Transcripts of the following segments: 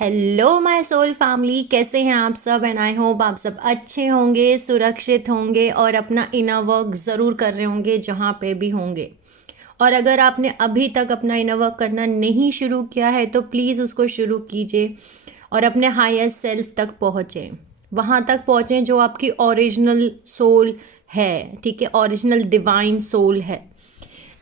Hello my soul family, कैसे हैं आप सब? एंड आई होप आप सब अच्छे होंगे, सुरक्षित होंगे और अपना इनर वर्क ज़रूर कर रहे होंगे जहाँ पे भी होंगे। और अगर आपने अभी तक अपना इनर वर्क करना नहीं शुरू किया है तो प्लीज़ उसको शुरू कीजिए और अपने हाईएस्ट सेल्फ तक पहुँचें। वहाँ तक पहुँचें जो आपकी ओरिजिनल सोल है, ठीक है, ओरिजिनल डिवाइन सोल है।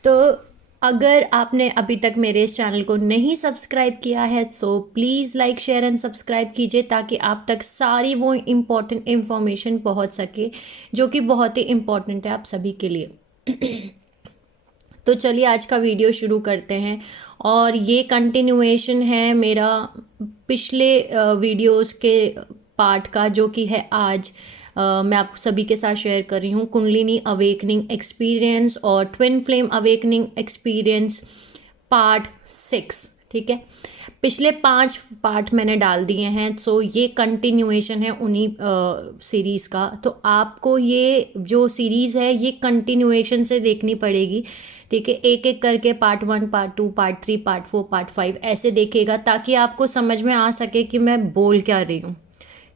तो अगर आपने अभी तक मेरे इस चैनल को नहीं सब्सक्राइब किया है तो please like share and subscribe कीजिए ताकि आप तक सारी वो इम्पोर्टेंट इन्फॉर्मेशन पहुंच सके जो कि बहुत ही इम्पोर्टेंट है आप सभी के लिए। तो चलिए आज का वीडियो शुरू करते हैं। और ये कंटिन्यूएशन है मेरा पिछले वीडियोस के पार्ट का, जो कि है आज मैं आप सभी के साथ शेयर कर रही हूँ कुंडलिनी अवेकनिंग एक्सपीरियंस और twin flame awakening experience part 6। ठीक है, पिछले 5 पार्ट मैंने डाल दिए हैं, सो ये कंटिन्यूएशन है उन्हीं सीरीज़ का। तो आपको ये जो सीरीज़ है ये कंटिन्यूएशन से देखनी पड़ेगी, ठीक है, एक एक करके part 1, part 2, part 3, part 4, part 5 ऐसे देखेगा ताकि आपको समझ में आ सके कि मैं बोल क्या रही हूँ।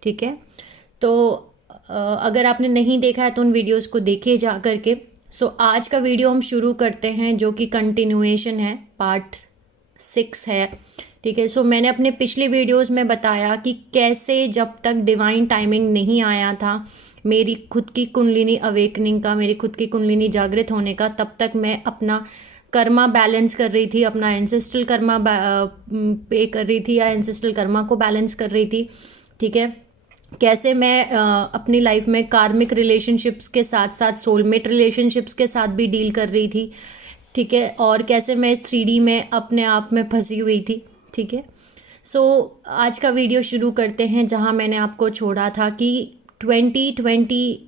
ठीक है, तो अगर आपने नहीं देखा है तो उन वीडियोस को देखिए जा करके। सो आज का वीडियो हम शुरू करते हैं जो कि कंटिन्यूएशन है, पार्ट 6 है। ठीक है, सो मैंने अपने पिछले वीडियोस में बताया कि कैसे जब तक डिवाइन टाइमिंग नहीं आया था मेरी खुद की कुंडलिनी अवेकनिंग का, मेरी खुद की कुंडलिनी जागृत होने का, तब तक मैं अपना कर्मा बैलेंस कर रही थी, अपना एंसेस्ट्रल कर्मा पे कर रही थी या एंसेस्ट्रल कर्मा को बैलेंस कर रही थी। ठीक है, कैसे मैं अपनी लाइफ में कार्मिक रिलेशनशिप्स के साथ साथ सोलमेट रिलेशनशिप्स के साथ भी डील कर रही थी। ठीक है, और कैसे मैं इस 3D में अपने आप में फंसी हुई थी। ठीक है, सो आज का वीडियो शुरू करते हैं जहां मैंने आपको छोड़ा था कि 2020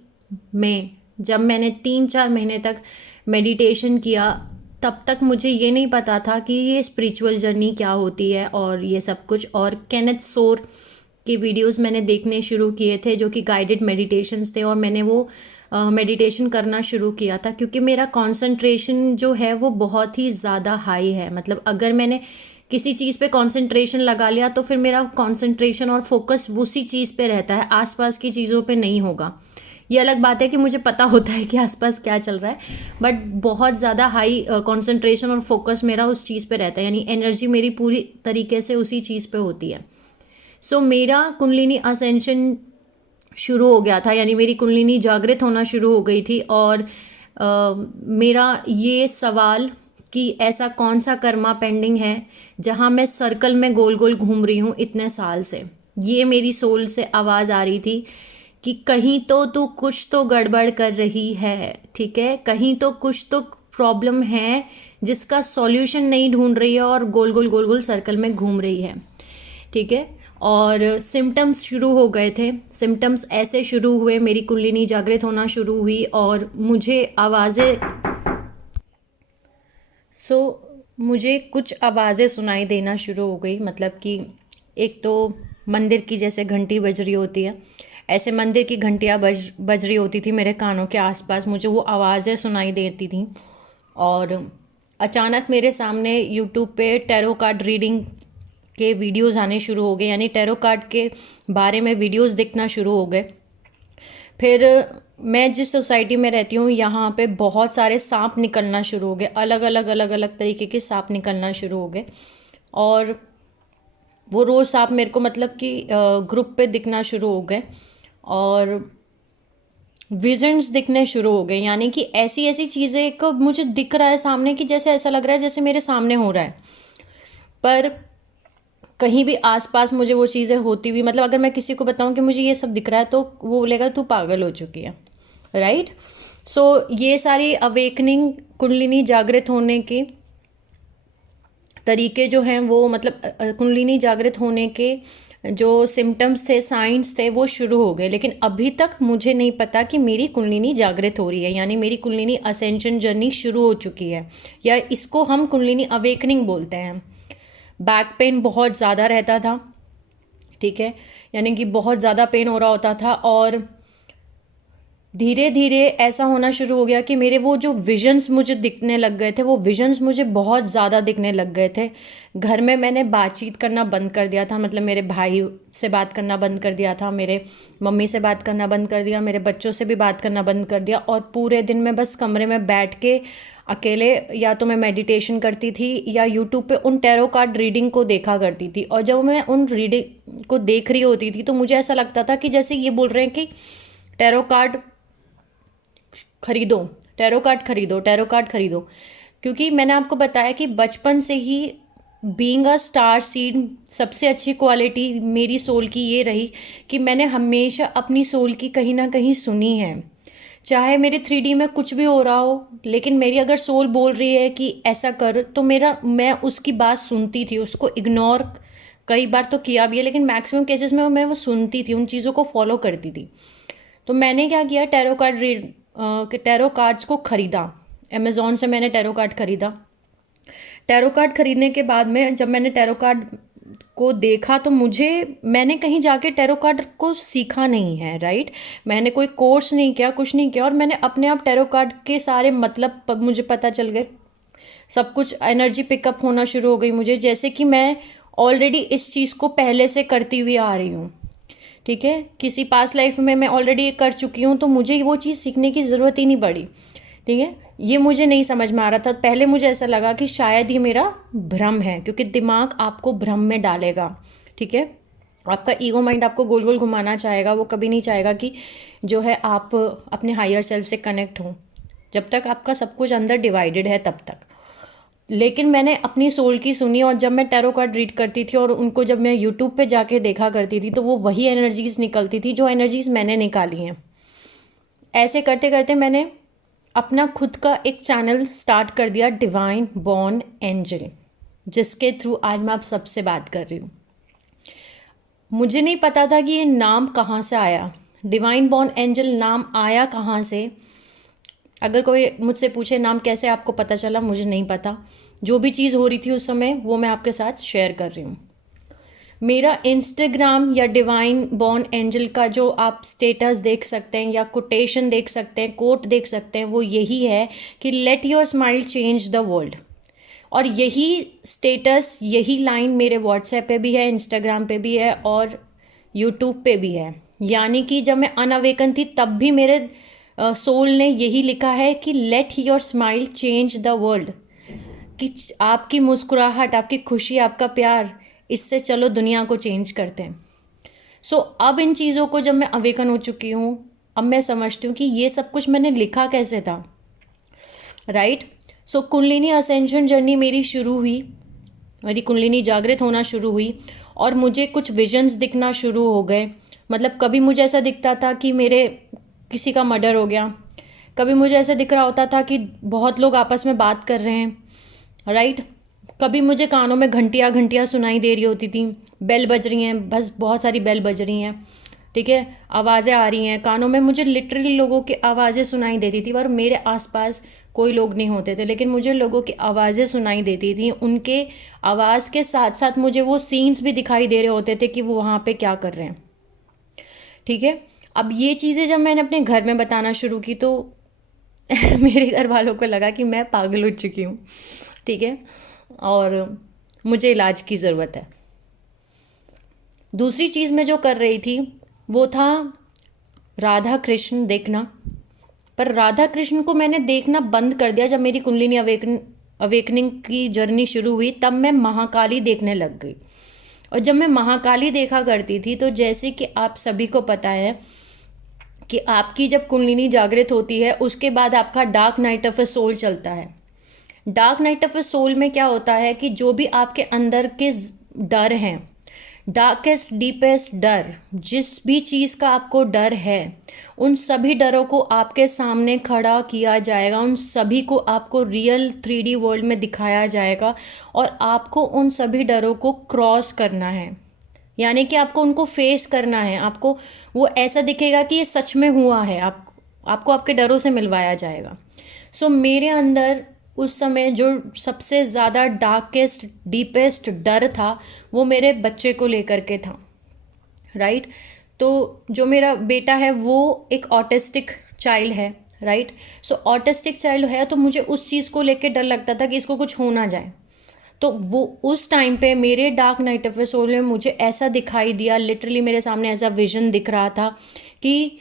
में जब मैंने 3-4 महीने तक मेडिटेशन किया, तब तक मुझे ये नहीं पता था कि ये स्पिरिचुअल जर्नी क्या होती है और ये सब कुछ। और केनेथ सोर के वीडियोस मैंने देखने शुरू किए थे जो कि गाइडेड मेडिटेशंस थे, और मैंने वो मेडिटेशन करना शुरू किया था क्योंकि मेरा कंसंट्रेशन जो है वो बहुत ही ज़्यादा हाई है। मतलब अगर मैंने किसी चीज़ पे कंसंट्रेशन लगा लिया तो फिर मेरा कंसंट्रेशन और फोकस उसी चीज़ पे रहता है, आसपास की चीज़ों पे नहीं होगा। ये अलग बात है कि मुझे पता होता है कि आसपास क्या चल रहा है, बट बहुत ज़्यादा हाई कंसंट्रेशन और फोकस मेरा उस चीज़ पे रहता है, यानी एनर्जी मेरी पूरी तरीके से उसी चीज़ पे होती है। सो मेरा कुंडलिनी असेंशन शुरू हो गया था, यानी मेरी कुंडलिनी जागृत होना शुरू हो गई थी। और मेरा ये सवाल कि ऐसा कौन सा कर्मा पेंडिंग है जहाँ मैं सर्कल में गोल गोल घूम रही हूँ इतने साल से, ये मेरी सोल से आवाज़ आ रही थी कि कहीं तो तू कुछ तो गड़बड़ कर रही है। ठीक है, कहीं तो कुछ तो प्रॉब्लम है जिसका सॉल्यूशन नहीं ढूंढ रही है और गोल गोल सर्कल में घूम रही है। ठीक है, और सिम्टम्स शुरू हो गए थे। सिम्टम्स ऐसे शुरू हुए, मेरी कुंडलिनी जागृत होना शुरू हुई और मुझे आवाज़ें मुझे कुछ आवाज़ें सुनाई देना शुरू हो गई। मतलब कि एक तो मंदिर की जैसे घंटी बज रही होती है, ऐसे मंदिर की घंटियाँ बज रही होती थी मेरे कानों के आसपास, मुझे वो आवाज़ें सुनाई देती थी। और अचानक मेरे सामने यूट्यूब पे टैरो कार्ड रीडिंग के वीडियोस आने शुरू हो गए, यानी टैरो कार्ड के बारे में वीडियोस दिखना शुरू हो गए। फिर मैं जिस सोसाइटी में रहती हूँ यहाँ पे बहुत सारे सांप निकलना शुरू हो गए, अलग अलग तरीके के सांप निकलना शुरू हो गए। और वो रोज़ सांप मेरे को मतलब कि ग्रुप पे दिखना शुरू हो गए और विजन्स दिखने शुरू हो गए, यानी कि ऐसी ऐसी चीज़ें को मुझे दिख रहा है सामने कि जैसे ऐसा लग रहा है जैसे मेरे सामने हो रहा है, पर कहीं भी आसपास मुझे वो चीज़ें होती हुई, मतलब अगर मैं किसी को बताऊं कि मुझे ये सब दिख रहा है तो वो बोलेगा तू पागल हो चुकी है, राइट। सो ये सारी अवेकनिंग कुंडलिनी जागृत होने के तरीके जो हैं वो, मतलब कुंडलिनी जागृत होने के जो सिम्टम्स थे, साइंस थे, वो शुरू हो गए। लेकिन अभी तक मुझे नहीं पता कि मेरी कुंडलिनी जागृत हो रही है, यानी मेरी कुंडलिनी असेंशन जर्नी शुरू हो चुकी है, या इसको हम कुंडलिनी अवेकनिंग बोलते हैं। बैक पेन बहुत ज़्यादा रहता था, ठीक है, यानी कि बहुत ज़्यादा पेन हो रहा होता था। और धीरे धीरे ऐसा होना शुरू हो गया कि मेरे वो जो विजन्स मुझे दिखने लग गए थे, वो विजन्स मुझे बहुत ज़्यादा दिखने लग गए थे। घर में मैंने बातचीत करना बंद कर दिया था, मतलब मेरे भाई से बात करना बंद कर दिया था, मेरे मम्मी से बात करना बंद कर दिया, मेरे बच्चों से भी बात करना बंद कर दिया, और पूरे दिन मैं बस कमरे में बैठ के अकेले या तो मैं मेडिटेशन करती थी या यूट्यूब पे उन टैरो कार्ड रीडिंग को देखा करती थी। और जब मैं उन रीडिंग को देख रही होती थी तो मुझे ऐसा लगता था कि जैसे ये बोल रहे हैं कि टैरो कार्ड खरीदो, टैरो कार्ड खरीदो, टैरो कार्ड खरीदो। क्योंकि मैंने आपको बताया कि बचपन से ही बीइंग अ स्टार सीड सबसे अच्छी क्वालिटी मेरी सोल की ये रही कि मैंने हमेशा अपनी सोल की कहीं ना कहीं सुनी है। चाहे मेरे 3D में कुछ भी हो रहा हो, लेकिन मेरी अगर सोल बोल रही है कि ऐसा कर, तो मैं उसकी बात सुनती थी, उसको इग्नोर कई बार तो किया भी है, लेकिन मैक्सिमम केसेस में मैं वो सुनती थी, उन चीज़ों को फॉलो करती थी। तो मैंने क्या किया, टैरो कार्ड्स को ख़रीदा। अमेज़ॉन से मैंने टैरो कार्ड ख़रीदा। टैरो कार्ड ख़रीदने के बाद में जब मैंने टैरो कार्ड को देखा तो मैंने कहीं जाके टैरो कार्ड को सीखा नहीं है, राइट। मैंने कोई कोर्स नहीं किया, कुछ नहीं किया, और मैंने अपने आप टैरो कार्ड के सारे मतलब मुझे पता चल गए। सब कुछ एनर्जी पिकअप होना शुरू हो गई मुझे, जैसे कि मैं ऑलरेडी इस चीज़ को पहले से करती हुई आ रही हूँ। ठीक है, किसी पास लाइफ में मैं ऑलरेडी कर चुकी हूँ, तो मुझे वो चीज़ सीखने की ज़रूरत ही नहीं पड़ी। ठीक है, ये मुझे नहीं समझ में आ रहा था पहले। मुझे ऐसा लगा कि शायद ये मेरा भ्रम है, क्योंकि दिमाग आपको भ्रम में डालेगा। ठीक है, आपका ईगो माइंड आपको गोल गोल घुमाना चाहेगा, वो कभी नहीं चाहेगा कि जो है आप अपने हायर सेल्फ से कनेक्ट हों, जब तक आपका सब कुछ अंदर डिवाइडेड है तब तक। लेकिन मैंने अपनी सोल की सुनी, और जब मैं टैरो कार्ड रीड करती थी और उनको जब मैं यूट्यूब पे जाके देखा करती थी, तो वो वही एनर्जीज निकलती थी जो एनर्जीज मैंने निकाली हैं। ऐसे करते करते मैंने अपना खुद का एक चैनल स्टार्ट कर दिया, डिवाइन बॉर्न एंजल, जिसके थ्रू आज मैं आप सबसे बात कर रही हूँ। मुझे नहीं पता था कि ये नाम कहाँ से आया, डिवाइन बॉर्न एंजल नाम आया कहाँ से। अगर कोई मुझसे पूछे नाम कैसे आपको पता चला, मुझे नहीं पता। जो भी चीज़ हो रही थी उस समय, वो मैं आपके साथ शेयर कर रही हूँ। मेरा इंस्टाग्राम या डिवाइन बॉर्न एंजल का जो आप स्टेटस देख सकते हैं या कोटेशन देख सकते हैं, कोट देख सकते हैं, वो यही है कि let your smile change the world. और यही स्टेटस, यही लाइन मेरे व्हाट्सएप पे भी है, इंस्टाग्राम पे भी है और यूट्यूब पे भी है। यानी कि जब मैं अनअवेकन थी तब भी मेरे सोल ने यही लिखा है कि let your smile change the world, कि आपकी मुस्कुराहट, आपकी खुशी, आपका प्यार, इससे चलो दुनिया को चेंज करते हैं। सो अब इन चीज़ों को जब मैं अवेकन हो चुकी हूँ, अब मैं समझती हूँ कि ये सब कुछ मैंने लिखा कैसे था, राइट। सो कुंडलिनी असेंशन जर्नी मेरी शुरू हुई, मेरी कुंडलिनी जागृत होना शुरू हुई, और मुझे कुछ विजन्स दिखना शुरू हो गए। मतलब कभी मुझे ऐसा दिखता था कि मेरे किसी का मर्डर हो गया, कभी मुझे ऐसा दिख रहा होता था कि बहुत लोग आपस में बात कर रहे हैं, राइट। कभी मुझे कानों में घंटियाँ घंटियाँ सुनाई दे रही होती थी, बेल बज रही हैं, बस बहुत सारी बेल बज रही हैं, ठीक है, आवाज़ें आ रही हैं कानों में। मुझे लिटरली लोगों की आवाज़ें सुनाई देती थी, और मेरे आसपास कोई लोग नहीं होते थे, लेकिन मुझे लोगों की आवाज़ें सुनाई देती थी। उनके आवाज़ के साथ साथ मुझे वो सीन्स भी दिखाई दे रहे होते थे कि वो वहाँ पे क्या कर रहे हैं। ठीक है, अब ये चीज़ें जब मैंने अपने घर में बताना शुरू की तो मेरे घर वालों को लगा कि मैं पागल हो चुकी हूँ, ठीक है, और मुझे इलाज की ज़रूरत है। दूसरी चीज़ मैं जो कर रही थी वो था राधा कृष्ण देखना। पर राधा कृष्ण को मैंने देखना बंद कर दिया जब मेरी कुंडलिनी अवेकनिंग की जर्नी शुरू हुई, तब मैं महाकाली देखने लग गई। और जब मैं महाकाली देखा करती थी तो जैसे कि आप सभी को पता है कि आपकी जब कुंडलिनी जागृत होती है उसके बाद आपका dark night of a soul चलता है। Dark night of a soul में क्या होता है कि जो भी आपके अंदर के डर हैं, डार्केस्ट डीपेस्ट डर, जिस भी चीज़ का आपको डर है, उन सभी डरों को आपके सामने खड़ा किया जाएगा, उन सभी को आपको रियल 3D वर्ल्ड में दिखाया जाएगा, और आपको उन सभी डरों को क्रॉस करना है। यानी कि आपको उनको फेस करना है। आपको वो ऐसा दिखेगा कि ये सच में हुआ है, आपको आपके डरों से मिलवाया जाएगा। सो मेरे अंदर उस समय जो सबसे ज़्यादा डार्केस्ट डीपेस्ट डर था वो मेरे बच्चे को लेकर के था, राइट। तो जो मेरा बेटा है वो एक ऑटिस्टिक चाइल्ड है, राइट। सो ऑटिस्टिक चाइल्ड है, तो मुझे उस चीज़ को लेके डर लगता था कि इसको कुछ हो ना जाए। तो वो उस टाइम पे मेरे dark night of the soul में मुझे ऐसा दिखाई दिया, लिटरली मेरे सामने ऐसा विजन दिख रहा था कि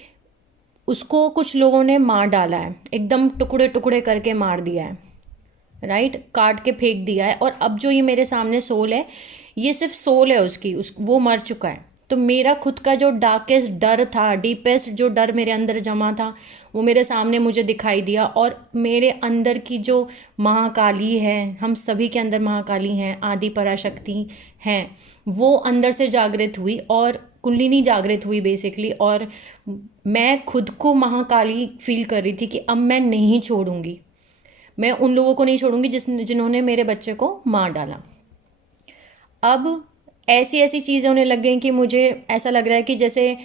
उसको कुछ लोगों ने मार डाला है, एकदम टुकड़े टुकड़े करके मार दिया है, राइट, काट के फेंक दिया है। और अब जो ये मेरे सामने सोल है, ये सिर्फ सोल है उसकी, वो मर चुका है। तो मेरा खुद का जो डार्केस्ट डर था, डीपेस्ट जो डर मेरे अंदर जमा था, वो मेरे सामने मुझे दिखाई दिया। और मेरे अंदर की जो महाकाली है, हम सभी के अंदर महाकाली हैं, आदि पराशक्ति हैं, वो अंदर से जागृत हुई और कुंडलिनी जागृत हुई बेसिकली। और मैं खुद को महाकाली फील कर रही थी कि अब मैं नहीं छोड़ूंगी, मैं उन लोगों को नहीं छोड़ूंगी जिन्होंने मेरे बच्चे को मार डाला। अब ऐसी ऐसी चीज़ें होने लग गई कि मुझे ऐसा लग रहा है कि जैसे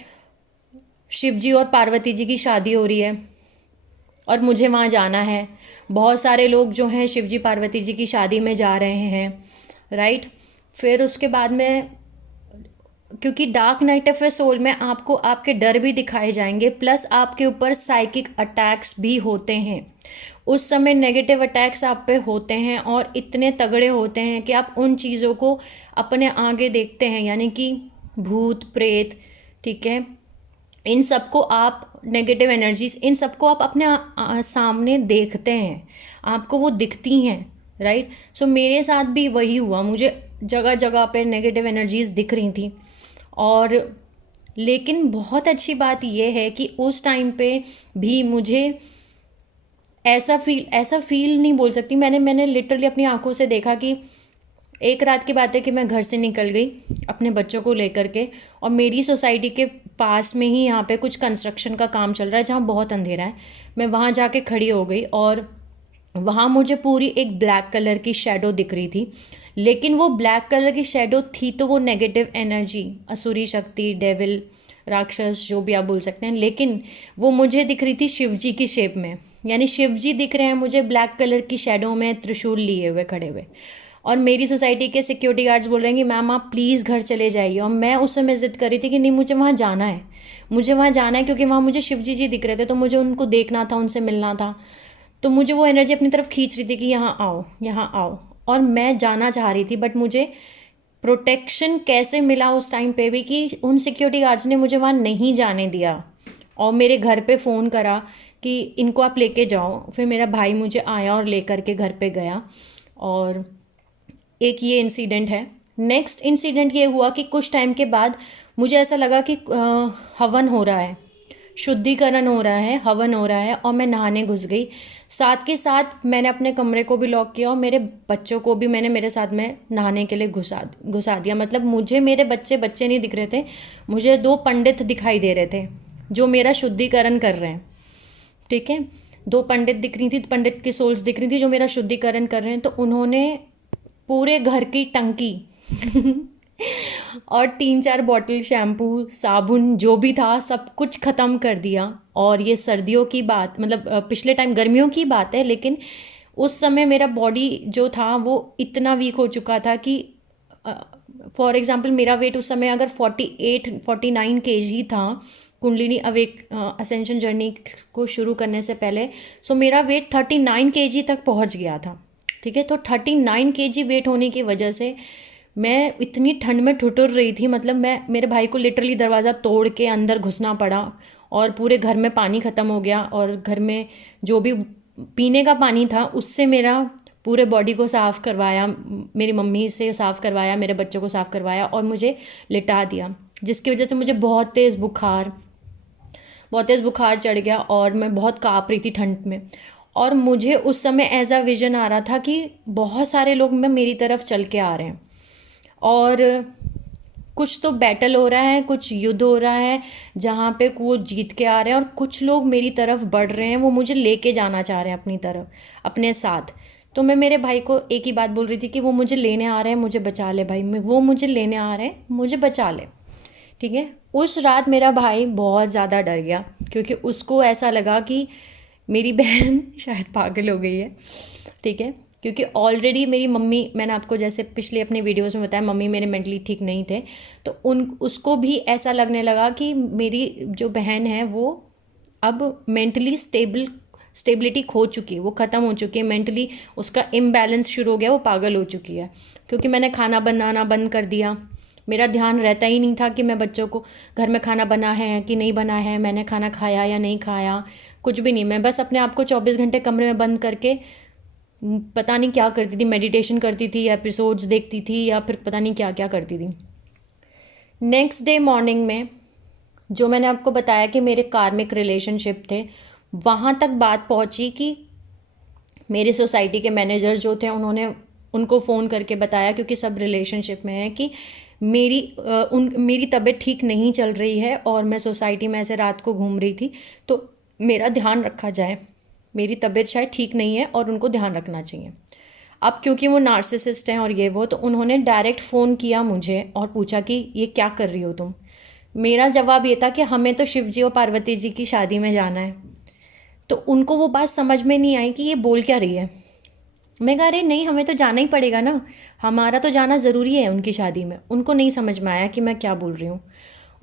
शिव जी और पार्वती जी की शादी हो रही है और मुझे वहाँ जाना है। बहुत सारे लोग जो हैं शिव जी पार्वती जी की शादी में जा रहे हैं, राइट। फिर उसके बाद में, क्योंकि dark night of a soul में आपको आपके डर भी दिखाए जाएंगे, प्लस आपके ऊपर साइकिक अटैक्स भी होते हैं। उस समय नेगेटिव अटैक्स आप पे होते हैं और इतने तगड़े होते हैं कि आप उन चीज़ों को अपने आगे देखते हैं, यानी कि भूत प्रेत, ठीक है, इन सबको आप, नेगेटिव एनर्जीज, इन सबको आप अपने सामने देखते हैं, आपको वो दिखती हैं, राइट। सो मेरे साथ भी वही हुआ, मुझे जगह जगह पे नेगेटिव एनर्जीज दिख रही थी। और लेकिन बहुत अच्छी बात यह है कि उस टाइम पे भी मुझे ऐसा फील नहीं बोल सकती, मैंने लिटरली अपनी आंखों से देखा कि एक रात की बात है कि मैं घर से निकल गई अपने बच्चों को लेकर के, और मेरी सोसाइटी के पास में ही यहाँ पे कुछ कंस्ट्रक्शन का काम चल रहा है जहाँ बहुत अंधेरा है। मैं वहाँ जाके खड़ी हो गई और वहाँ मुझे पूरी एक ब्लैक कलर की शेडो दिख रही थी। लेकिन वो ब्लैक कलर की शेडो थी तो वो नेगेटिव एनर्जी, असुरी शक्ति, डेविल, राक्षस, जो भी आप बोल सकते हैं, लेकिन वो मुझे दिख रही थी शिव जी की शेप में। यानी शिव जी दिख रहे हैं मुझे ब्लैक कलर की शेडो में, त्रिशूल लिए हुए खड़े हुए। और मेरी सोसाइटी के सिक्योरिटी गार्ड्स बोल रहे हैं कि मैम आप प्लीज़ घर चले जाइए। और मैं उस समय ज़िद कर रही थी कि नहीं, मुझे वहाँ जाना है, मुझे वहाँ जाना है, क्योंकि वहाँ मुझे शिव जी दिख रहे थे, तो मुझे उनको देखना था, उनसे मिलना था। तो मुझे वो एनर्जी अपनी तरफ खींच रही थी कि यहाँ आओ, यहाँ आओ। और मैं जाना चाह रही थी, बट मुझे प्रोटेक्शन कैसे मिला उस टाइम पे भी कि उन सिक्योरिटी गार्ड्स ने मुझे वहाँ नहीं जाने दिया और मेरे घर पे फ़ोन करा कि इनको आप लेके जाओ। फिर मेरा भाई मुझे आया और लेकर के घर पे गया। और एक ये इंसिडेंट है। नेक्स्ट इंसिडेंट ये हुआ कि कुछ टाइम के बाद मुझे ऐसा लगा कि हवन हो रहा है, शुद्धिकरण हो रहा है, हवन हो रहा है, और मैं नहाने घुस गई। साथ के साथ मैंने अपने कमरे को भी लॉक किया और मेरे बच्चों को भी मैंने मेरे साथ में नहाने के लिए घुसा दिया। मतलब मुझे मेरे बच्चे नहीं दिख रहे थे, मुझे 2 पंडित दिखाई दे रहे थे जो मेरा शुद्धिकरण कर रहे हैं, ठीक है। 2 पंडित दिख रही थी, पंडित की सोल्स दिख रही थी जो मेरा शुद्धिकरण कर रहे हैं। तो उन्होंने पूरे घर की टंकी और 3-4 बॉटल शैम्पू, साबुन, जो भी था सब कुछ ख़त्म कर दिया। और ये सर्दियों की बात, मतलब पिछले टाइम गर्मियों की बात है, लेकिन उस समय मेरा बॉडी जो था वो इतना वीक हो चुका था कि फॉर एग्जांपल मेरा वेट उस समय अगर 48-49 kg था कुंडलिनी अवेक असेंशन जर्नी को शुरू करने से पहले। सो मेरा वेट 39 kg तक पहुंच गया था, ठीक है। तो 39 kg वेट होने की वजह से मैं इतनी ठंड में ठुठुर रही थी। मतलब मेरे भाई को लिटरली दरवाज़ा तोड़ के अंदर घुसना पड़ा और पूरे घर में पानी ख़त्म हो गया। और घर में जो भी पीने का पानी था उससे मेरा पूरे बॉडी को साफ़ करवाया, मेरी मम्मी से साफ़ करवाया, मेरे बच्चों को साफ़ करवाया और मुझे लिटा दिया, जिसकी वजह से मुझे बहुत तेज़ बुखार चढ़ गया और मैं बहुत काँप रही थी ठंड में। और मुझे उस समय ऐसा विजन आ रहा था कि बहुत सारे लोग मेरी तरफ चल के आ रहे हैं और कुछ तो बैटल हो रहा है, कुछ युद्ध हो रहा है जहाँ पे वो जीत के आ रहे हैं, और कुछ लोग मेरी तरफ बढ़ रहे हैं, वो मुझे लेके जाना चाह रहे हैं अपनी तरफ, अपने साथ। तो मैं मेरे भाई को एक ही बात बोल रही थी कि वो मुझे लेने आ रहे हैं, मुझे बचा ले भाई, वो मुझे लेने आ रहे हैं, मुझे बचा ले, ठीक है। उस रात मेरा भाई बहुत ज़्यादा डर गया क्योंकि उसको ऐसा लगा कि मेरी बहन शायद पागल हो गई है, ठीक है। क्योंकि ऑलरेडी मेरी मम्मी, मैंने आपको जैसे पिछले अपने वीडियोस में बताया, मम्मी मेरे मेंटली ठीक नहीं थे, तो उसको भी ऐसा लगने लगा कि मेरी जो बहन है वो अब मेंटली स्टेबिलिटी खो चुकी है, वो ख़त्म हो चुकी है मेंटली, उसका इम्बैलेंस शुरू हो गया, वो पागल हो चुकी है क्योंकि मैंने खाना बनाना बंद कर दिया। मेरा ध्यान रहता ही नहीं था कि मैं बच्चों को घर में खाना बना है कि नहीं बना है, मैंने खाना खाया या नहीं खाया, कुछ भी नहीं। मैं बस अपने आप को 24 घंटे कमरे में बंद करके पता नहीं क्या करती थी, मेडिटेशन करती थी, एपिसोड्स देखती थी, या फिर पता नहीं क्या क्या करती थी। नेक्स्ट डे मॉर्निंग में जो मैंने आपको बताया कि मेरे कार्मिक रिलेशनशिप थे, वहाँ तक बात पहुँची कि मेरे सोसाइटी के मैनेजर जो थे उन्होंने उनको फ़ोन करके बताया, क्योंकि सब रिलेशनशिप में है, कि मेरी तबीयत ठीक नहीं चल रही है और मैं सोसाइटी में ऐसे रात को घूम रही थी, तो मेरा ध्यान रखा जाए, मेरी तबीयत शायद ठीक नहीं है और उनको ध्यान रखना चाहिए। अब क्योंकि वो नार्सिसिस्ट हैं और ये वो, तो उन्होंने डायरेक्ट फ़ोन किया मुझे और पूछा कि ये क्या कर रही हो तुम। मेरा जवाब ये था कि हमें तो शिव जी और पार्वती जी की शादी में जाना है। तो उनको वो बात समझ में नहीं आई कि ये बोल क्या रही है। मैं कह रही नहीं, हमें तो जाना ही पड़ेगा ना, हमारा तो जाना ज़रूरी है उनकी शादी में। उनको नहीं समझ में आया कि मैं क्या बोल रही हूँ।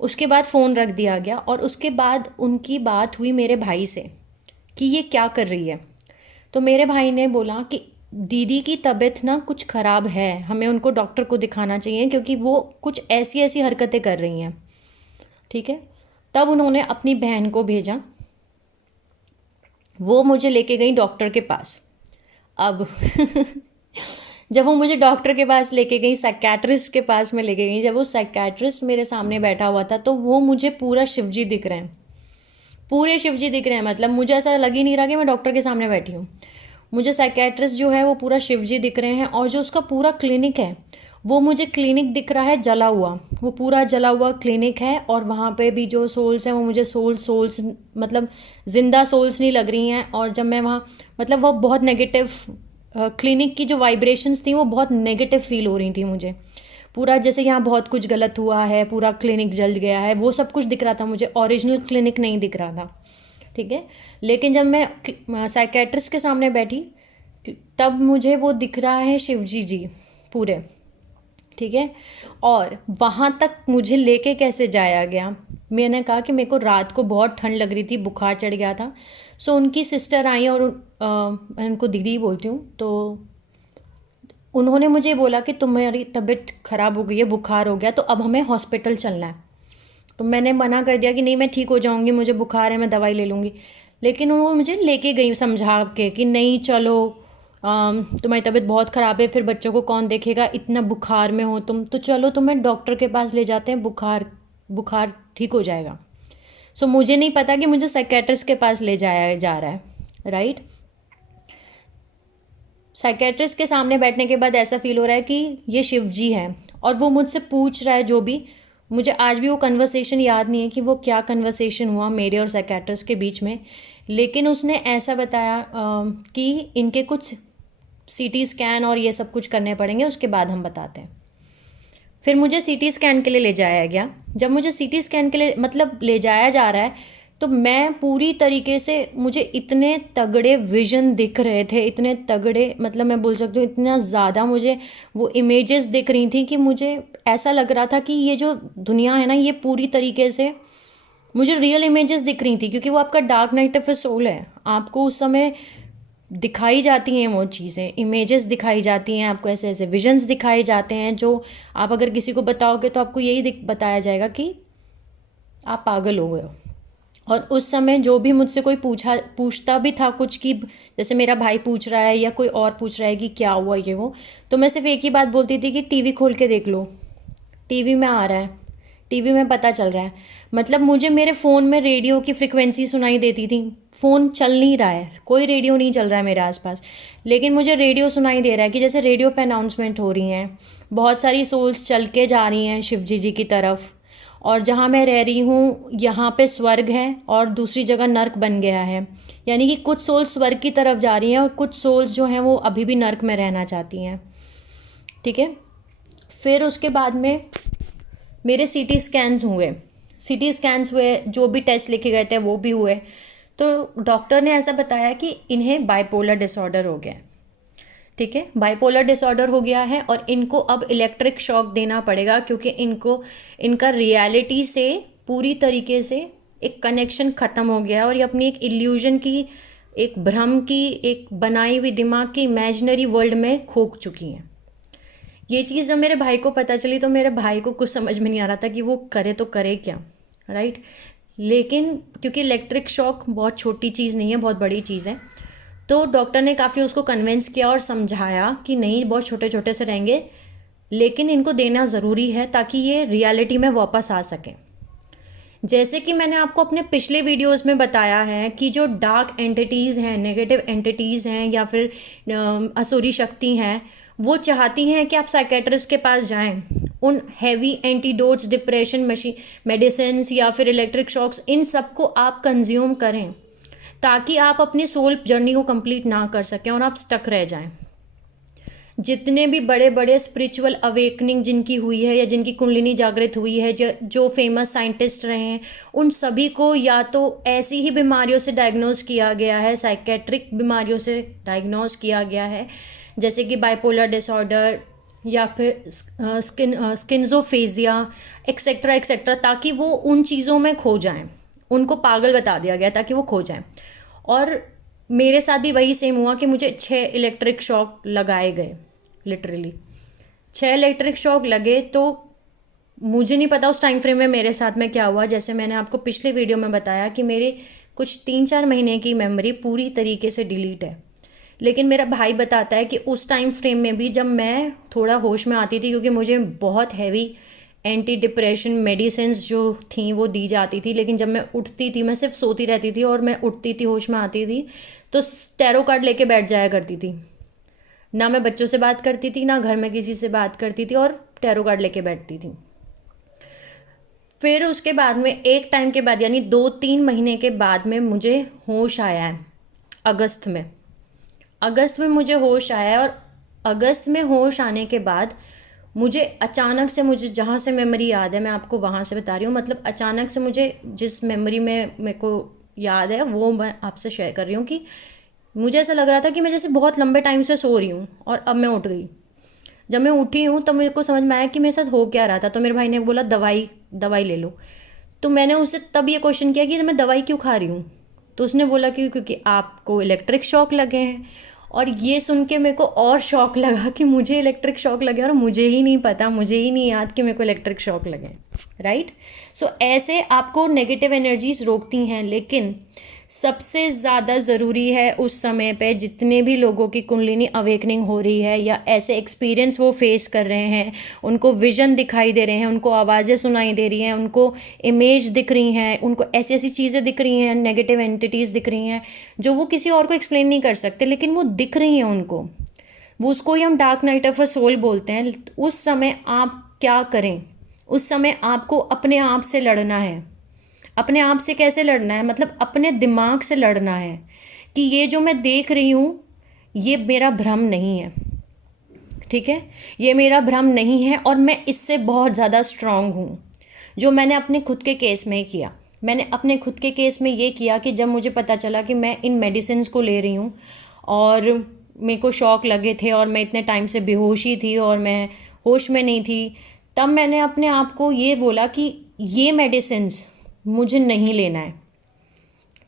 उसके बाद फ़ोन रख दिया गया और उसके बाद उनकी बात हुई मेरे भाई से कि ये क्या कर रही है। तो मेरे भाई ने बोला कि दीदी की तबीयत ना कुछ ख़राब है, हमें उनको डॉक्टर को दिखाना चाहिए क्योंकि वो कुछ ऐसी ऐसी हरकतें कर रही हैं। ठीक है, तब उन्होंने अपनी बहन को भेजा, वो मुझे लेके गई डॉक्टर के पास। अब जब वो मुझे डॉक्टर के पास लेके गई, साइकेट्रिस्ट के पास में लेके गई, जब वो साइकेट्रिस्ट मेरे सामने बैठा हुआ था तो वो मुझे पूरा शिवजी दिख रहे हैं, पूरे शिवजी दिख रहे हैं। मतलब मुझे ऐसा लग ही नहीं रहा कि मैं डॉक्टर के सामने बैठी हूँ। मुझे साइकेट्रिस्ट जो है वो पूरा शिवजी दिख रहे हैं, और जो उसका पूरा क्लिनिक है वो मुझे क्लिनिक दिख रहा है जला हुआ, वो पूरा जला हुआ क्लिनिक है। और वहाँ पे भी जो सोल्स हैं वो मुझे सोल्स मतलब ज़िंदा सोल्स नहीं लग रही हैं। और जब मैं वहाँ, मतलब वो बहुत नेगेटिव, क्लिनिक की जो वाइब्रेशंस थी वो बहुत नेगेटिव फील हो रही थी मुझे। पूरा जैसे यहाँ बहुत कुछ गलत हुआ है, पूरा क्लिनिक जल गया है, वो सब कुछ दिख रहा था मुझे, ओरिजिनल क्लिनिक नहीं दिख रहा था। ठीक है, लेकिन जब मैं साइकेट्रिस्ट के सामने बैठी तब मुझे वो दिख रहा है शिवजी जी पूरे। ठीक है, और वहाँ तक मुझे लेके कैसे जाया गया, मैंने कहा कि मेरे को रात को बहुत ठंड लग रही थी, बुखार चढ़ गया था। सो उनकी सिस्टर आई और मैं उनको दीदी बोलती हूँ, तो उन्होंने मुझे बोला कि तुम्हारी तबीयत ख़राब हो गई है, बुखार हो गया, तो अब हमें हॉस्पिटल चलना है। तो मैंने मना कर दिया कि नहीं, मैं ठीक हो जाऊँगी, मुझे बुखार है, मैं दवाई ले लूँगी। लेकिन वो मुझे लेके गई समझा के कि नहीं चलो, तुम्हारी तबीयत बहुत ख़राब है, फिर बच्चों को कौन देखेगा, इतना बुखार में हो तुम, तो चलो तुम्हें डॉक्टर के पास ले जाते हैं, बुखार ठीक हो जाएगा। सो मुझे नहीं पता कि मुझे साइकेट्रिस्ट के पास ले जाया जा रहा है, राइट। साइकेट्रिस्ट के सामने बैठने के बाद ऐसा फील हो रहा है कि ये शिवजी है और वो मुझसे पूछ रहा है जो भी। मुझे आज भी वो कन्वर्सेशन याद नहीं है कि वो क्या कन्वर्सेशन हुआ मेरे और साइकेट्रिस्ट के बीच में, लेकिन उसने ऐसा बताया कि इनके कुछ सीटी स्कैन और ये सब कुछ करने पड़ेंगे, उसके बाद हम बताते हैं। फिर मुझे सीटी स्कैन के लिए ले जाया गया। जब मुझे सीटी स्कैन के लिए मतलब ले जाया जा रहा है, तो मैं पूरी तरीके से, मुझे इतने तगड़े विजन दिख रहे थे, इतने तगड़े, मतलब मैं बोल सकती हूँ इतना ज़्यादा मुझे वो इमेजेस दिख रही थी कि मुझे ऐसा लग रहा था कि ये जो दुनिया है ना, ये पूरी तरीके से मुझे रियल इमेजेस दिख रही थी, क्योंकि वो आपका dark night of a soul है। आपको उस समय दिखाई जाती हैं वो चीज़ें, इमेजेस दिखाई जाती हैं आपको, ऐसे ऐसे विजन्स दिखाए जाते हैं जो आप अगर किसी को बताओगे तो आपको यही बताया जाएगा कि आप पागल हो गए हो। और उस समय जो भी मुझसे कोई पूछता भी था कुछ, कि जैसे मेरा भाई पूछ रहा है या कोई और पूछ रहा है कि क्या हुआ ये वो, तो मैं सिर्फ एक ही बात बोलती थी कि टीवी खोल के देख लो, टीवी में आ रहा है, टीवी में पता चल रहा है। मतलब मुझे मेरे फ़ोन में रेडियो की फ्रिक्वेंसी सुनाई देती थी, फ़ोन चल नहीं रहा है, कोई रेडियो नहीं चल रहा है मेरे आसपास, लेकिन मुझे रेडियो सुनाई दे रहा है कि जैसे रेडियो पे अनाउंसमेंट हो रही हैं, बहुत सारी सोल्स चल के जा रही हैं शिवजी जी की तरफ, और जहाँ मैं रह रही हूँ यहाँ पे स्वर्ग है और दूसरी जगह नर्क बन गया है। यानी कि कुछ सोल्स स्वर्ग की तरफ जा रही हैं और कुछ सोल्स जो हैं वो अभी भी नर्क में रहना चाहती हैं। ठीक है, फिर उसके बाद में मेरे सीटी स्कैन्स हुए, जो भी टेस्ट लिखे गए थे वो भी हुए। तो डॉक्टर ने ऐसा बताया कि इन्हें बाइपोलर डिसऑर्डर हो गया है। ठीक है, बाइपोलर डिसऑर्डर हो गया है और इनको अब इलेक्ट्रिक शॉक देना पड़ेगा, क्योंकि इनका रियलिटी से पूरी तरीके से एक कनेक्शन ख़त्म हो गया है और ये अपनी एक इल्यूजन की, एक भ्रम की, एक बनाई हुई दिमाग की इमेजिनरी वर्ल्ड में खो चुकी हैं। ये चीज़ जब मेरे भाई को पता चली तो मेरे भाई को कुछ समझ में नहीं आ रहा था कि वो करे तो करे क्या, राइट। लेकिन क्योंकि इलेक्ट्रिक शॉक बहुत छोटी चीज़ नहीं है, बहुत बड़ी चीज़ है, तो डॉक्टर ने काफ़ी उसको कन्विंस किया और समझाया कि नहीं, बहुत छोटे छोटे से रहेंगे, लेकिन इनको देना ज़रूरी है ताकि ये रियलिटी में वापस आ सकें। जैसे कि मैंने आपको अपने पिछले वीडियोस में बताया है कि जो डार्क एंटिटीज़ हैं, नेगेटिव एंटिटीज़ हैं या फिर असुरी शक्ति हैं, वो चाहती हैं कि आप साइकेट्रिस्ट के पास जाएं। उन हैवी एंटीडोट्स, डिप्रेशन मेडिसिन या फिर इलेक्ट्रिक शॉक्स, इन सब को आप कंज्यूम करें ताकि आप अपनी सोल जर्नी को कंप्लीट ना कर सकें और आप स्टक रह जाएं। जितने भी बड़े बड़े स्पिरिचुअल अवेकनिंग जिनकी हुई है या जिनकी कुंडलिनी जागृत हुई है, जो फेमस साइंटिस्ट रहे हैं, उन सभी को या तो ऐसी ही बीमारियों से डायग्नोज किया गया है, साइकेट्रिक बीमारियों से डायग्नोज किया गया है, जैसे कि बाइपोलर डिसऑर्डर या फिर स्किन्जोफेजिया एक्सेट्रा एक्सेट्रा, ताकि वो उन चीज़ों में खो जाएं। उनको पागल बता दिया गया ताकि वो खो जाएं। और मेरे साथ भी वही सेम हुआ कि मुझे 6 इलेक्ट्रिक शॉक लगाए गए, लिटरली 6 इलेक्ट्रिक शॉक लगे। तो मुझे नहीं पता उस टाइम फ्रेम में मेरे साथ में क्या हुआ। जैसे मैंने आपको पिछले वीडियो में बताया कि मेरे कुछ 3-4 महीने की मेमोरी पूरी तरीके से डिलीट है, लेकिन मेरा भाई बताता है कि उस टाइम फ्रेम में भी जब मैं थोड़ा होश में आती थी, क्योंकि मुझे बहुत हैवी एंटी डिप्रेशन मेडिसिन्स जो थी वो दी जाती थी, लेकिन जब मैं उठती थी, मैं सिर्फ सोती रहती थी और मैं उठती थी, होश में आती थी, तो टैरो कार्ड लेके बैठ जाया करती थी। ना मैं बच्चों से बात करती थी, ना घर में किसी से बात करती थी, और टैरो कार्ड लेके बैठती थी। फिर उसके बाद में एक टाइम के बाद, यानी 2-3 महीने के बाद में मुझे होश आया है। अगस्त में मुझे होश आया है। और अगस्त में होश आने के बाद मुझे अचानक से, मुझे जहाँ से मेमोरी याद है मैं आपको वहाँ से बता रही हूँ, मतलब अचानक से मुझे जिस मेमोरी में मेरे को याद है वो मैं आपसे शेयर कर रही हूँ कि मुझे ऐसा लग रहा था कि मैं जैसे बहुत लंबे टाइम से सो रही हूँ और अब मैं उठ गई। जब मैं उठी हूँ तो मेरे को समझ में आया कि मेरे साथ हो क्या रहा था। तो मेरे भाई ने बोला दवाई ले लो। तो मैंने उससे तब ये क्वेश्चन किया कि मैं दवाई क्यों खा रही हूँ। तो उसने बोला कि क्योंकि आपको इलेक्ट्रिक शॉक लगे हैं। और ये सुन के मेरे को और शौक लगा कि मुझे इलेक्ट्रिक शॉक लगे और मुझे ही नहीं पता, मुझे ही नहीं याद कि मेरे को इलेक्ट्रिक शॉक लगे, राइट। सो ऐसे आपको नेगेटिव एनर्जीज रोकती हैं, लेकिन सबसे ज़्यादा ज़रूरी है उस समय पे जितने भी लोगों की कुंडलिनी अवेकनिंग हो रही है या ऐसे एक्सपीरियंस वो फेस कर रहे हैं, उनको विजन दिखाई दे रहे हैं, उनको आवाज़ें सुनाई दे रही हैं, उनको इमेज दिख रही हैं, उनको ऐसी ऐसी चीज़ें दिख रही हैं, नेगेटिव एंटिटीज़ दिख रही हैं जो वो किसी और को एक्सप्लेन नहीं कर सकते, लेकिन वो दिख रही हैं उनको। वो उसको ही हम dark night of a soul बोलते हैं। उस समय आप क्या करें? उस समय आपको अपने आप से लड़ना है। अपने आप से कैसे लड़ना है? मतलब अपने दिमाग से लड़ना है कि ये जो मैं देख रही हूँ ये मेरा भ्रम नहीं है, ठीक है, ये मेरा भ्रम नहीं है और मैं इससे बहुत ज़्यादा स्ट्रांग हूँ। जो मैंने अपने खुद के केस में किया, मैंने अपने खुद के केस में ये किया कि जब मुझे पता चला कि मैं इन मेडिसिन को ले रही हूँ और मेरे को शौक लगे थे और मैं इतने टाइम से बेहोशी थी और मैं होश में नहीं थी, तब मैंने अपने आप को ये बोला कि ये मेडिसिन्स मुझे नहीं लेना है,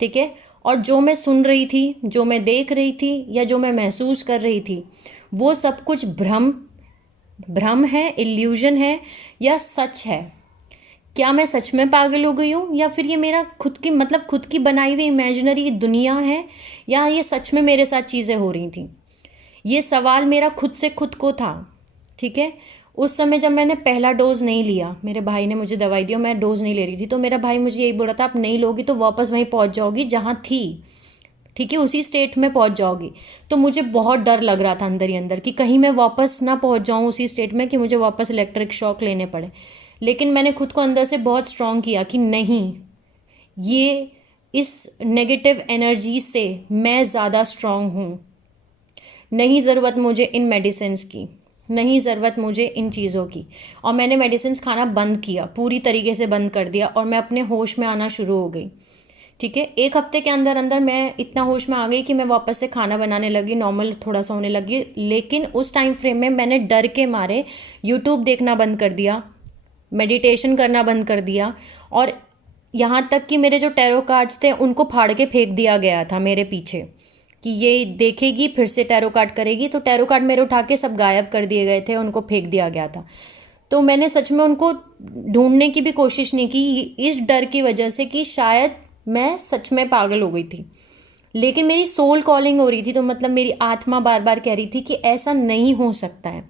ठीक है। और जो मैं सुन रही थी, जो मैं देख रही थी या जो मैं महसूस कर रही थी, वो सब कुछ भ्रम है, इल्यूजन है या सच है? क्या मैं सच में पागल हो गई हूँ या फिर ये मेरा खुद की, मतलब खुद की बनाई हुई इमेजिनरी दुनिया है, या ये सच में मेरे साथ चीज़ें हो रही थी? ये सवाल मेरा खुद से खुद को था, ठीक है। उस समय जब मैंने पहला डोज नहीं लिया, मेरे भाई ने मुझे दवाई दी और मैं डोज नहीं ले रही थी, तो मेरा भाई मुझे यही बोल रहा था, आप नहीं लोगी तो वापस वहीं पहुंच जाओगी जहाँ थी, ठीक है, उसी स्टेट में पहुंच जाओगी। तो मुझे बहुत डर लग रहा था अंदर ही अंदर कि कहीं मैं वापस ना पहुंच जाऊं उसी स्टेट में, कि मुझे वापस इलेक्ट्रिक शॉक लेने पड़े। लेकिन मैंने खुद को अंदर से बहुत स्ट्रांग किया कि नहीं, ये इस नेगेटिव एनर्जी से मैं ज़्यादा स्ट्रांग हूँ, नहीं ज़रूरत मुझे इन मेडिसिन्स की, नहीं ज़रूरत मुझे इन चीज़ों की। और मैंने मेडिसिन्स खाना बंद किया, पूरी तरीके से बंद कर दिया और मैं अपने होश में आना शुरू हो गई, ठीक है। 1 हफ्ते के अंदर अंदर मैं इतना होश में आ गई कि मैं वापस से खाना बनाने लगी, नॉर्मल थोड़ा सा होने लगी। लेकिन उस टाइम फ्रेम में मैंने डर के मारे यूट्यूब देखना बंद कर दिया, मेडिटेशन करना बंद कर दिया और यहाँ तक कि मेरे जो टैरो कार्ड्स थे उनको फाड़ के फेंक दिया गया था मेरे पीछे, कि ये देखेगी फिर से टैरो कार्ड करेगी, तो टैरो कार्ड मेरे उठा के सब गायब कर दिए गए थे, उनको फेंक दिया गया था। तो मैंने सच में उनको ढूंढने की भी कोशिश नहीं की, इस डर की वजह से कि शायद मैं सच में पागल हो गई थी। लेकिन मेरी सोल कॉलिंग हो रही थी, तो मतलब मेरी आत्मा बार बार कह रही थी कि ऐसा नहीं हो सकता है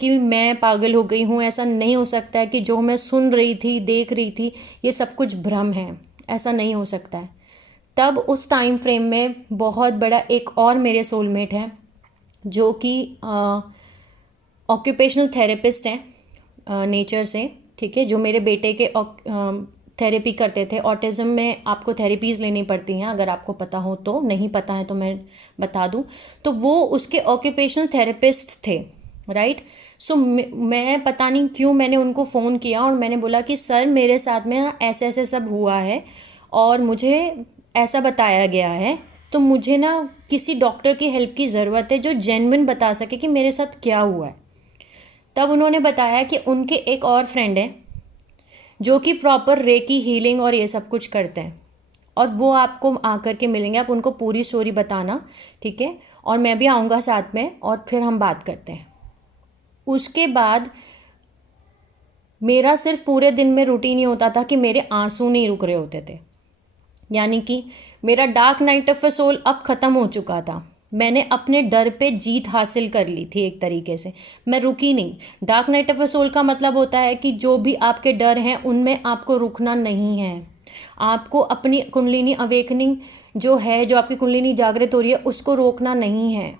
कि मैं पागल हो गई हूँ, ऐसा नहीं हो सकता है कि जो मैं सुन रही थी देख रही थी ये सब कुछ भ्रम है, ऐसा नहीं हो सकता है। तब उस टाइम फ्रेम में बहुत बड़ा एक और मेरे सोलमेट है जो कि ऑक्यूपेशनल थेरेपिस्ट हैं नेचर से, ठीक है, जो मेरे बेटे के थेरेपी करते थे। ऑटिज़म में आपको थेरेपीज़ लेनी पड़ती हैं, अगर आपको पता हो तो, नहीं पता है तो मैं बता दूं। तो वो उसके ऑक्यूपेशनल थेरेपिस्ट थे, राइट। सो मैं पता नहीं क्यों मैंने उनको फ़ोन किया और मैंने बोला कि सर मेरे साथ में ना ऐसे ऐसे सब हुआ है और मुझे ऐसा बताया गया है, तो मुझे ना किसी डॉक्टर की हेल्प की ज़रूरत है जो जेन्युइन बता सके कि मेरे साथ क्या हुआ है। तब उन्होंने बताया कि उनके एक और फ्रेंड है जो कि प्रॉपर रेकी हीलिंग और ये सब कुछ करते हैं, और वो आपको आकर के मिलेंगे, आप उनको पूरी स्टोरी बताना, ठीक है, और मैं भी आऊँगा साथ में और फिर हम बात करते हैं। उसके बाद मेरा सिर्फ पूरे दिन में रूटीन ही होता था कि मेरे आंसू नहीं रुक रहे होते थे, यानी कि मेरा dark night of a soul अब ख़त्म हो चुका था। मैंने अपने डर पे जीत हासिल कर ली थी एक तरीके से, मैं रुकी नहीं। Dark night of a soul का मतलब होता है कि जो भी आपके डर हैं उनमें आपको रुकना नहीं है, आपको अपनी कुंडलिनी अवेकनिंग जो है, जो आपकी कुंडलिनी जागृत हो रही है, उसको रोकना नहीं है,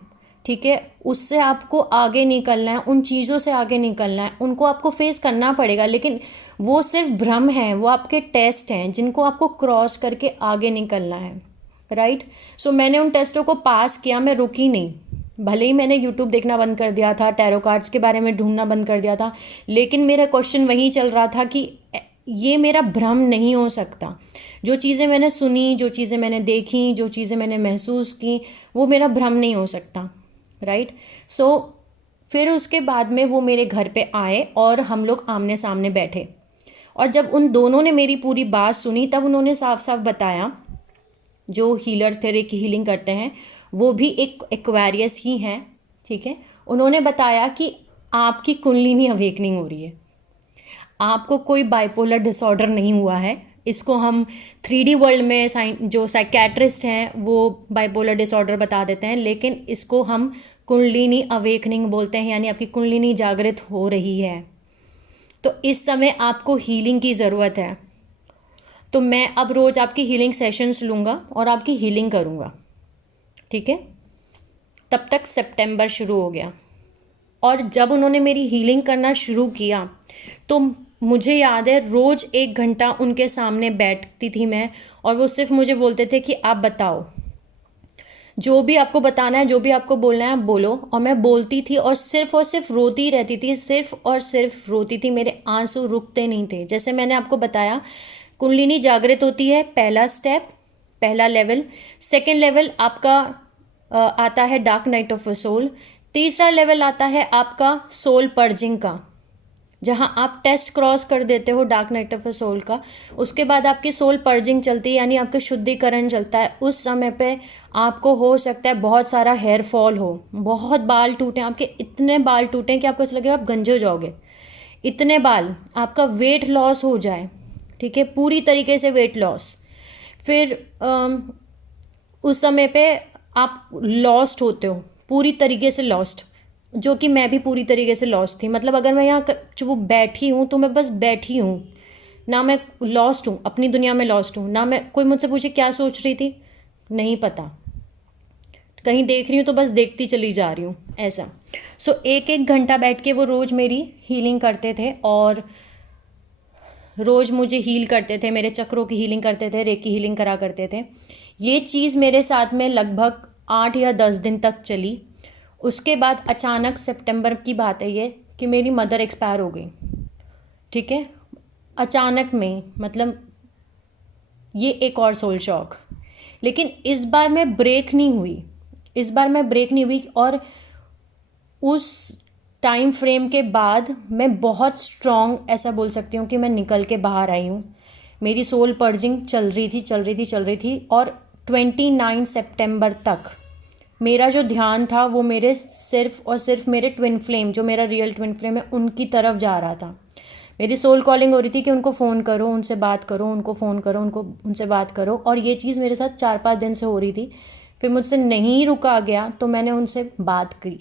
ठीक है। उससे आपको आगे निकलना है, उन चीज़ों से आगे निकलना है, उनको आपको फेस करना पड़ेगा, लेकिन वो सिर्फ भ्रम है, वो आपके टेस्ट हैं जिनको आपको क्रॉस करके आगे निकलना है, राइट। सो मैंने उन टेस्टों को पास किया, मैं रुकी नहीं। भले ही मैंने यूट्यूब देखना बंद कर दिया था, टैरो कार्ड्स के बारे में ढूंढना बंद कर दिया था, लेकिन मेरा क्वेश्चन वही चल रहा था कि ये मेरा भ्रम नहीं हो सकता। जो चीज़ें मैंने सुनी, जो चीज़ें मैंने देखी, जो चीज़ें मैंने महसूस की, वो मेरा भ्रम नहीं हो सकता, राइट। सो फिर उसके बाद में वो मेरे घर पे आए और हम लोग आमने सामने बैठे, और जब उन दोनों ने मेरी पूरी बात सुनी तब उन्होंने साफ साफ बताया, जो हीलर थे, की हीलिंग करते हैं, वो भी एक एक्वेरियस ही हैं, ठीक है। उन्होंने बताया कि आपकी कुंडलिनी अवेकनिंग हो रही है, आपको कोई बाइपोलर डिसऑर्डर नहीं हुआ है। इसको हम 3D वर्ल्ड में जो साइकेट्रिस्ट हैं वो बाइपोलर डिसऑर्डर बता देते हैं, लेकिन इसको हम कुंडलिनी अवेकनिंग बोलते हैं, यानी आपकी कुंडलिनी जागृत हो रही है। तो इस समय आपको हीलिंग की ज़रूरत है, तो मैं अब रोज़ आपकी हीलिंग सेशंस लूँगा और आपकी हीलिंग करूँगा, ठीक है। तब तक सितंबर शुरू हो गया, और जब उन्होंने मेरी हीलिंग करना शुरू किया तो मुझे याद है रोज़ 1 घंटा उनके सामने बैठती थी मैं, और वो सिर्फ मुझे बोलते थे कि आप बताओ, जो भी आपको बताना है, जो भी आपको बोलना है आप बोलो। और मैं बोलती थी और सिर्फ रोती रहती थी, सिर्फ और सिर्फ रोती थी, मेरे आंसू रुकते नहीं थे। जैसे मैंने आपको बताया, कुंडलिनी जागृत होती है, पहला स्टेप, पहला लेवल। सेकेंड लेवल आपका आता है dark night of a soul. तीसरा लेवल आता है आपका सोल पर्जिंग का, जहाँ आप टेस्ट क्रॉस कर देते हो dark night of a soul का। उसके बाद आपकी सोल पर्जिंग चलती है, यानी आपका शुद्धिकरण चलता है। उस समय पे आपको हो सकता है बहुत सारा हेयर फॉल हो, बहुत बाल टूटे, आपके इतने बाल टूटें कि आपको ऐसा लगेगा आप गंजे हो जाओगे, इतने बाल। आपका वेट लॉस हो जाए, ठीक है, पूरी तरीके से वेट लॉस। फिर उस समय पे आप लॉस्ट होते हो, पूरी तरीके से लॉस्ट, जो कि मैं भी पूरी तरीके से लॉस्ट थी। मतलब अगर मैं यहाँ जो वो बैठी हूँ तो मैं बस बैठी हूँ, ना मैं लॉस्ट हूँ, अपनी दुनिया में लॉस्ट हूँ, ना मैं, कोई मुझसे पूछे क्या सोच रही थी, नहीं पता, कहीं देख रही हूँ तो बस देखती चली जा रही हूँ, ऐसा। सो 1-1 घंटा बैठ के वो रोज़ मेरी हीलिंग करते थे, और रोज़ मुझे हील करते थे, मेरे चक्रों की हीलिंग करते थे, रेकी हीलिंग करा करते थे। ये चीज़ मेरे साथ में लगभग 8 या 10 दिन तक चली। उसके बाद अचानक सितंबर की बात है ये, कि मेरी मदर एक्सपायर हो गई, ठीक है, अचानक में। मतलब ये एक और सोल शॉक। लेकिन इस बार मैं ब्रेक नहीं हुई, इस बार मैं ब्रेक नहीं हुई, और उस टाइम फ्रेम के बाद मैं बहुत स्ट्रॉन्ग, ऐसा बोल सकती हूँ कि मैं निकल के बाहर आई हूँ। मेरी सोल पर्जिंग चल रही थी और 29 सितंबर तक मेरा जो ध्यान था वो मेरे सिर्फ और सिर्फ मेरे ट्विन फ्लेम, जो मेरा रियल ट्विन फ्लेम है, उनकी तरफ जा रहा था। मेरी सोल कॉलिंग हो रही थी कि उनको फ़ोन करो, उनसे बात करो, उनको फ़ोन करो, उनसे बात करो। और ये चीज़ मेरे साथ 4-5 दिन से हो रही थी। फिर मुझसे नहीं रुका गया तो मैंने उनसे बात की।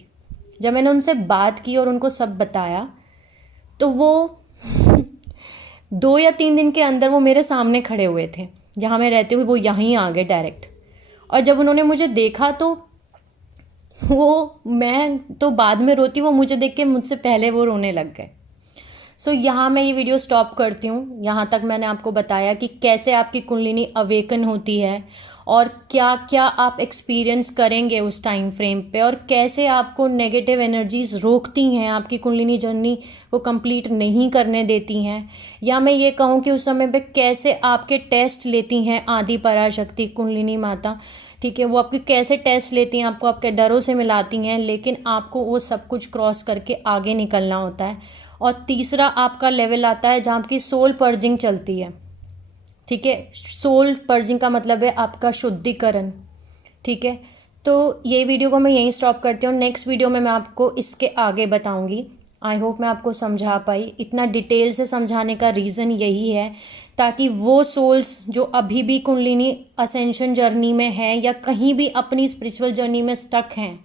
जब मैंने उनसे बात की और उनको सब बताया तो वो 2 या 3 दिन के अंदर वो मेरे सामने खड़े हुए थे। जहाँ मैं रहती हूँ वो यहीं आ गए डायरेक्ट। और जब उन्होंने मुझे देखा तो मैं तो बाद में रोती, वो मुझे देख के मुझसे पहले वो रोने लग गए। सो यहाँ मैं ये वीडियो स्टॉप करती हूँ। यहाँ तक मैंने आपको बताया कि कैसे आपकी कुंडलिनी अवेकन होती है और क्या क्या आप एक्सपीरियंस करेंगे उस टाइम फ्रेम पे, और कैसे आपको नेगेटिव एनर्जीज़ रोकती हैं, आपकी कुंडलिनी जर्नी को कंप्लीट नहीं करने देती हैं। या मैं ये कहूँ कि उस समय पे कैसे आपके टेस्ट लेती हैं आदि पराशक्ति कुंडलिनी माता, ठीक है। वो आपकी कैसे टेस्ट लेती हैं, आपको आपके डरों से मिलाती हैं, लेकिन आपको वो सब कुछ क्रॉस करके आगे निकलना होता है। और तीसरा आपका लेवल आता है जहाँ आपकी सोल पर्जिंग चलती है, ठीक है। सोल पर्जिंग का मतलब है आपका शुद्धिकरण, ठीक है। तो ये वीडियो को मैं यहीं स्टॉप करती हूँ। नेक्स्ट वीडियो में मैं आपको इसके आगे बताऊँगी। आई होप मैं आपको समझा पाई। इतना डिटेल से समझाने का रीज़न यही है ताकि वो सोल्स जो अभी भी कुंडलिनी असेंशन जर्नी में हैं या कहीं भी अपनी स्पिरिचुअल जर्नी में स्टक हैं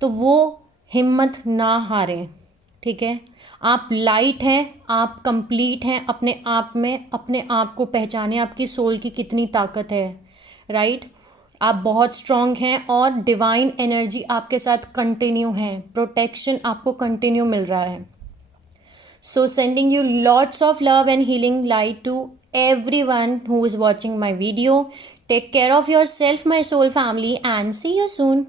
तो वो हिम्मत ना हारें, ठीक है। आप लाइट हैं, आप कंप्लीट हैं अपने आप में। अपने आप को पहचानें, आपकी सोल की कितनी ताकत है, राइट। आप बहुत स्ट्रांग हैं और डिवाइन एनर्जी आपके साथ कंटिन्यू है, प्रोटेक्शन आपको कंटिन्यू मिल रहा है। So sending you lots of love and healing light to everyone who is watching my video. Take care of yourself, my soul family, and see you soon.